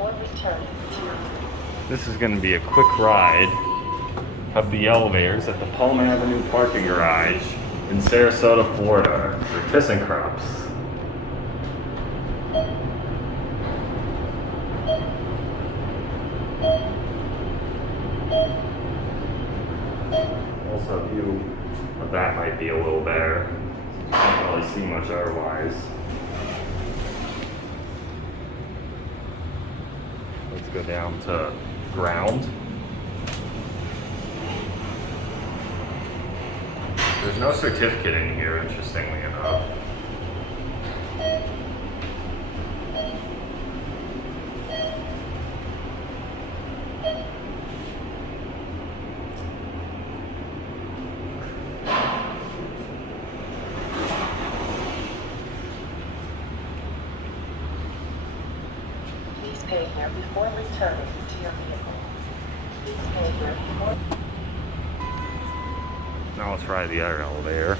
before returning to your This is going to be a quick ride of the elevators at the Palm Avenue parking garage in Sarasota, Florida for ThyssenKrupp's. Also, a view of that might be a little better. Can't really see much otherwise. Let's go down to ground. There's no certificate in here, interestingly enough. Please pay here before returning to your vehicle. Please pay here before. Now let's try the other elevator.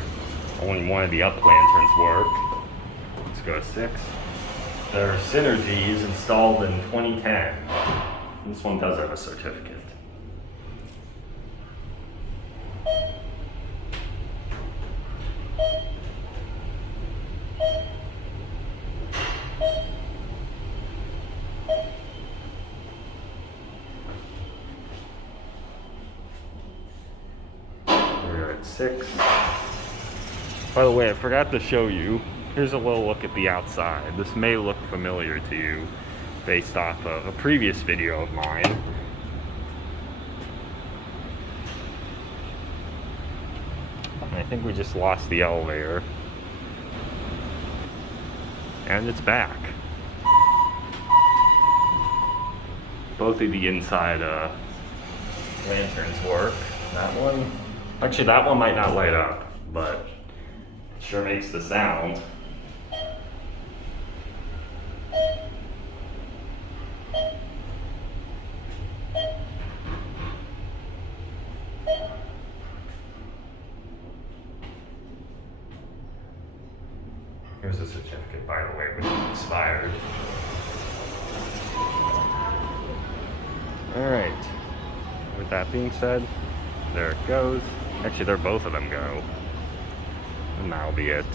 Only one of the up lanterns work. Let's go to 6. There are Synergies installed in 2010. This one does have a certificate. We're at 6. By the way, I forgot to show you. Here's a little look at the outside. This may look familiar to you based off of a previous video of mine. I think we just lost the elevator. And it's back. Both of the inside lanterns work. That one, actually that one might not light up, but it sure makes the sound. Here's a certificate, by the way, which is expired. Alright, with that being said, there it goes. Actually, both of them go. And that'll be it.